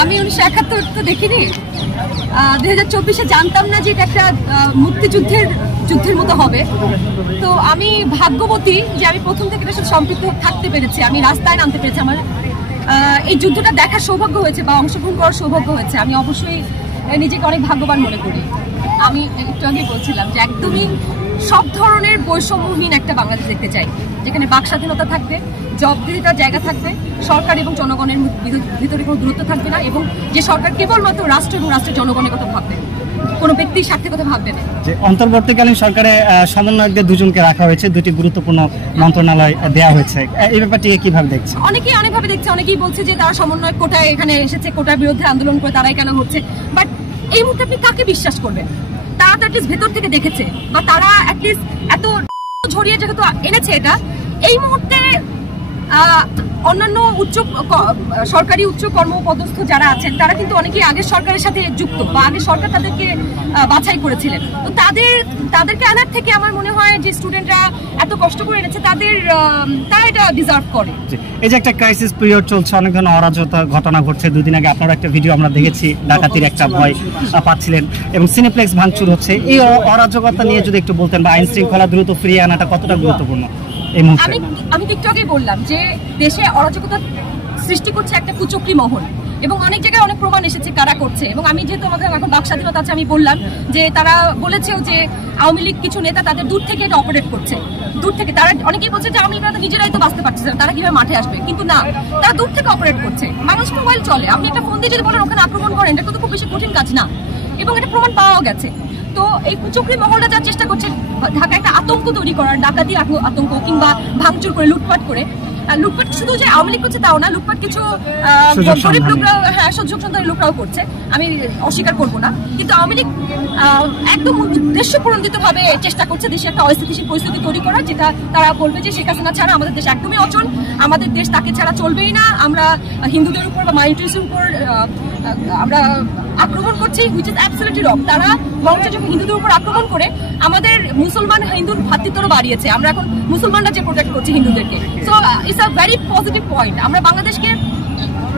আমি 1971 তো দেখিনি, 2024-এ জানতাম না যে এটা একটা যুদ্ধের মতো হবে। তো আমি ভাগ্যবতী যে আমি প্রথম থেকে এটার সাথে সম্পৃক্ত থাকতে পেরেছি, আমি রাস্তায় নামতে পেরেছি, আমার এই যুদ্ধটা দেখার সৌভাগ্য হয়েছে বা অংশগ্রহণ করার সৌভাগ্য হয়েছে। আমি অবশ্যই নিজেকে অনেক ভাগ্যবান মনে করি। আমি একটু আগে বলছিলাম যে একদমই সব ধরনের বৈষম্যহীন একটা বাংলাদেশ দেখতে চাই, যেখানে বাক স্বাধীনতা থাকবে, জবাবদিহিতার জায়গা থাকবে, সরকার এবং জনগণের ভিতরে কোনো দূরত্ব থাকবে না, এবং যে সরকার কেবলমাত্র রাষ্ট্র এবং রাষ্ট্রের জনগণের কথা ভাববে, কোনো ব্যক্তির স্বার্থের কথা ভাববে না। যে অন্তর্বর্তীকালীন সরকারে সমন্বয়কদের দুজনকে রাখা হয়েছে, দুটি গুরুত্বপূর্ণ মন্ত্রণালয় দেওয়া হয়েছে, এই ব্যাপারটিকে কিভাবে দেখছে? অনেকেই অনেকভাবে দেখছে, অনেকেই বলছে যে তারা সমন্বয় কোটায় এখানে এসেছে, কোটার বিরুদ্ধে আন্দোলন করে তারাই কেন হচ্ছে। বাট এই মুহূর্তে আপনি কাকে বিশ্বাস করবেন? তারা তো অ্যাটলিস্ট ভেতর থেকে দেখেছে, বা তারা অ্যাটলিস্ট এত ঝরিয়ে যেহেতু এনেছে এটা, এই মুহূর্তে অন্যান্য সরকারি উচ্চ কর্মপদস্থ যারা আছেন তারা কিন্তু অনেকেই আগের সরকারের সাথে যুক্ত, বা আগের সরকার তাদেরকে বাছাই করেছিলেন। তো তাদেরকে আনার থেকে আমার মনে হয় যে স্টুডেন্টরা এত কষ্ট করে এনেছে, তারা এটা ডিজার্ভ করে। এই যে একটা ক্রাইসিস পিরিয়ড চলছে, অনেক ধরনের অরাজকতা ঘটনা ঘটছে। দুদিন আগে আপনার একটা ভিডিও আমরা দেখেছি, ডাকাতির একটা ভয় পাচ্ছিলেন, এবং সিনেপ্লেক্স ভাঙচুর হচ্ছে। এই অরাজকতা নিয়ে যদি একটু বলতেন, বা আইন শৃঙ্খলা দ্রুত ফিরিয়ে আনাটা কতটা গুরুত্বপূর্ণ এই মুহূর্তে? আমি একটু আগেই বললাম যে দেশে অরাজকতা সৃষ্টি করছে একটা কুচক্রী মহল, এবং অনেক জায়গায় অনেক প্রমাণ এসেছে কারা করছে। এবং আমি যেহেতু আমাদের এখন বাক স্বাধীনতা আছে, আমি বললাম যে তারা বলেছেও যে আওয়ামী লীগ কিছু নেতা তাদের দূর থেকে এটা অপারেট করছে, দূর থেকে। তারা অনেকেই বলছে যে আওয়ামী লীগরা নিজেরাই তো বাঁচতে পারছে না, তারা কিভাবে মাঠে আসবে, কিন্তু না, তারা দূর থেকে অপারেট করছে। মানুষ মোবাইল চলে, আপনি একটা ফোন দিয়ে যদি বলেন ওখানে আক্রমণ করেন, এটা তো খুব বেশি কঠিন কাজ না, এবং এটা প্রমাণ পাওয়া গেছে। তো এই কুচক্রী মহলটা যা চেষ্টা করছে ঢাকায় একটা আতঙ্ক তৈরি করার, ডাকাতি আতঙ্ক কিংবা ভাঙচুর করে, লুটপাট করে। লুটপাট শুধু যে আওয়ামী লীগ করছে তাও না, লুটপাট কিছু গরিব লোকরাও, হ্যাঁ, সুযোগ সন্ধানী লোকরাও করছে, আমি অস্বীকার করবো না। কিন্তু আওয়ামী লীগ একদম উদ্দেশ্যপ্রণোদিত ভাবে চেষ্টা করছে দেশে একটা অস্থিতিশীল পরিস্থিতি তৈরি করার, যেটা তারা বলবে যে শেখ হাসিনা ছাড়া আমাদের দেশ একদমই অচল, আমাদের দেশ তাকে ছাড়া চলবেই না, আমরা হিন্দুদের উপর বা মাইনরিটিসের উপর আমরা আক্রমণ করছি, হুইচ ইজ অ্যাবসলিউটলি রং। তারা বরঞ্চ যখন হিন্দুদের উপর আক্রমণ করে আমাদের মুসলমান হিন্দুর ভ্রাতৃত্বও বাড়িয়েছে, আমরা এখন মুসলমানরা যে প্রোটেক্ট করছি হিন্দুদেরকে। So it's a very positive point. আমরা বাংলাদেশকে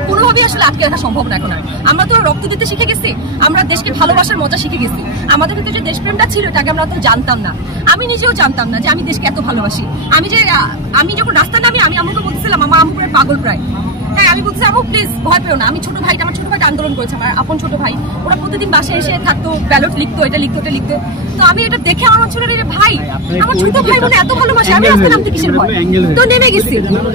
কোনোভাবেই আসলে আটকে রাখা সম্ভব না। এখন আমরা তো রক্ত দিতে শিখে গেছি, আমরা দেশকে ভালোবাসার মজা শিখে গেছি। আমাদের ভিতরে যে দেশপ্রেমটা ছিল এটাকে আমরা তো জানতাম না, আমি নিজেও জানতাম না যে আমি দেশকে এত ভালোবাসি। আমি যখন রাস্তায় নামি, আমি আম্মুকে বলতেছিলাম, আমার আম্মু প্রায় পাগল প্রায়। হ্যাঁ, আমি বলছি আম্মু প্লিজ ভয় পেও না, আমার ছোট ভাইটা আন্দোলন করেছে, আমার আপন ছোট ভাই, ওরা প্রতিদিন বাসায় এসে থাকতো, ব্যালট লিখতো, এটা লিখতো, ওটা লিখতো। তো আমি এটা দেখে আমার ছিল রে ভাই, আমার ছোট ভাই বোন এত ভালোবাসে, আমি রাস্তায় নামতে কিসের ভয়, তো নেমে গেছি।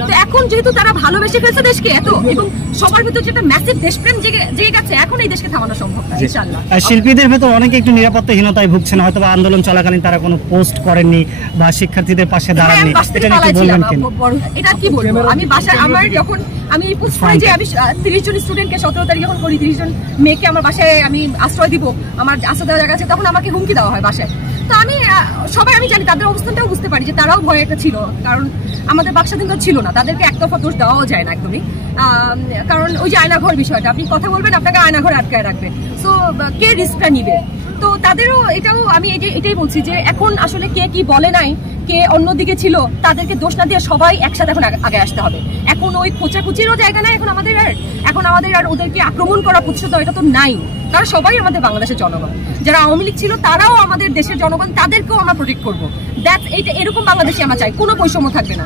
তো এখন যেহেতু তারা ভালোবেসে ফেলছে দেশকে এত, এবং সবার ভিতরে যেটা ম্যাসিভ দেশপ্রেম জেগে গেছে, এখন এই দেশকে থামানো সম্ভব না ইনশাআল্লাহ। শিল্পীদের ভেতর অনেকে একটু নিরাপত্তাহীনতায় ভুগছেন, হয়তো বা আন্দোলন চলাকালীন তারা কোনো পোস্ট করেননি বা শিক্ষার্থীদের পাশে দাঁড়াননি, এটা নিয়ে কি বলবেন? এটা কি বলবো, আমি বাসায় আমার যখন আমি পোস্ট করি যে আমি 30 জন স্টুডেন্টকে 17 তারিখ যখন করি, 30 জন মেয়েকে আমার বাসায় আমি আশ্রয় দিব, আমার আশ্রয় দেওয়ার জায়গা আছে, তখন আমাকে হুমকি দেওয়া হয় বাসায়। তো আমি জানি তাদের অবস্থানটাও বুঝতে পারি যে তারাও ভয়ে একটা ছিল, কারণ আমাদের বাক স্বাধীনতা ছিল না, তাদেরকে একতরফা দোষ দেওয়াও যায় না একদমই। কারণ ওই যে আয়নাঘর বিষয়টা, আপনি কথা বলবেন আপনাকে আয়নাঘরে আটকায় রাখবে, সো কে রিস্কটা নিবে? তো তাদেরও আমি এটাই বলছি যে এখন আসলে কে কি বলে নাই, কে অন্যদিকে ছিল, তাদেরকে দোষ না দিয়ে সবাই একসাথে এখন আগে আসতে হবে। এখন ওই খোঁচাখুচিরও জায়গা নাই এখন আমাদের আর ওদেরকে আক্রমণ করা প্রতিশোধ এটা তো নাই। তারা সবাই আমাদের বাংলাদেশের জনগণ, যারা আওয়ামী লীগ ছিল তারাও আমাদের দেশের জনগণ, তাদেরকেও আমরা প্রোটেক্ট করবো। এরকম বাংলাদেশে আমরা চাই, কোনো বৈষম্য থাকবে না।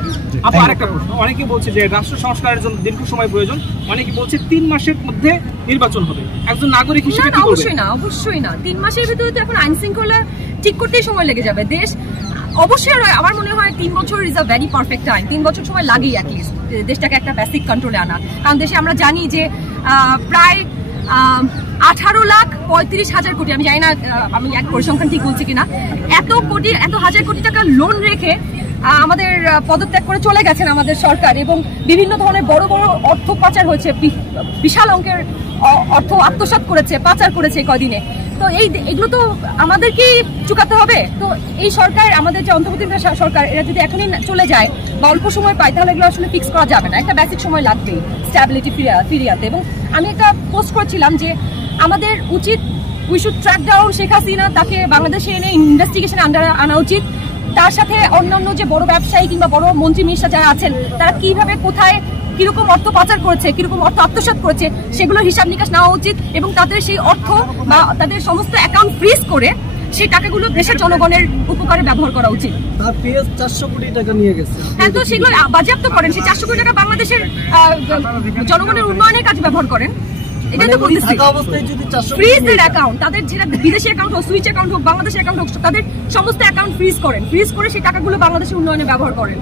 আরেকটা প্রশ্ন, অনেকে বলছে যে রাষ্ট্র সংস্কারের জন্য দীর্ঘ সময় প্রয়োজন, অনেকে বলছে 3 মাসের মধ্যে নির্বাচন হবে, একজন নাগরিক হিসেবে অবশ্যই না 3 মাসের ভিতরে তো এখন আইন শৃঙ্খলা ঠিক করতেই সময় লেগে যাবে। দেশ অবশ্যই আমার মনে হয় 3 বছর is a very perfect time. 3 বছর সময় লাগেই অ্যাটলিস্ট দেশটাকে একটা বেসিক কন্ট্রোলে আনা, কারণ দেশে আমরা জানি যে প্রায় 18,35,000 কোটি, আমি জানি না আমি এক পরিসংখ্যান ঠিক বলছি কিনা, এত হাজার কোটি টাকা লোন রেখে আমাদের পদত্যাগ করে চলে গেছেন আমাদের সরকার, এবং বিভিন্ন ধরনের বড় বড় অর্থ পাচার হয়েছে, বিশাল অঙ্কের অর্থ আত্মসাৎ করেছে, পাচার করেছে কদিনে। তো এগুলো তো আমাদেরকেই চুকাতে হবে। তো এই সরকার, আমাদের যে অন্তর্বর্তীকালীন সরকার, এরা যদি এখনই চলে যায় বা অল্প সময় পায়, তাহলে এগুলো আসলে ফিক্স করা যাবে না, একটা বেসিক সময় লাগবেই স্ট্যাবিলিটি ফিরিয়ে আনতে। এবং আমি একটা পোস্ট করেছিলাম যে আমাদের উচিত, we should track down Sheikh Hasina, তাকে বাংলাদেশে এনে ইনভেস্টিগেশন আন্ডারে আনা উচিত। তার সাথে অন্যান্য যে বড় ব্যবসায়ী কিংবা বড় মন্ত্রী মিনিস্টার যারা আছেন, তারা কিভাবে কোথায় কিরকম অর্থ পাচার করেছে, কিরকম অর্থ আত্মসাৎ করেছে, সেগুলোর হিসাব নিকাশ নেওয়া উচিত এবং তাদের সেই অর্থ বা তাদের সমস্ত অ্যাকাউন্ট ফ্রিজ করে সেই টাকাগুলো দেশের জনগণের উপকারে ব্যবহার করা উচিত। তার পিএস 400 কোটি টাকা নিয়ে গেছে। হ্যাঁ, তো সেগুলো বাজেয়াপ্ত করেন, সেই 400 কোটি টাকা বাংলাদেশের জনগণের উন্নয়নের কাজে ব্যবহার করেন। এটা তো বলতেছি, থাকা অবস্থায় যদি 400 ফ্রিজ দের অ্যাকাউন্ট, তাদের যেটা বিদেশি অ্যাকাউন্ট হোক, সুইচ অ্যাকাউন্ট হোক, বাংলাদেশের অ্যাকাউন্ট হোক, তাদের সমস্ত অ্যাকাউন্ট ফ্রিজ করেন, ফ্রিজ করে সেই টাকাগুলো বাংলাদেশের উন্নয়নে ব্যবহার করেন।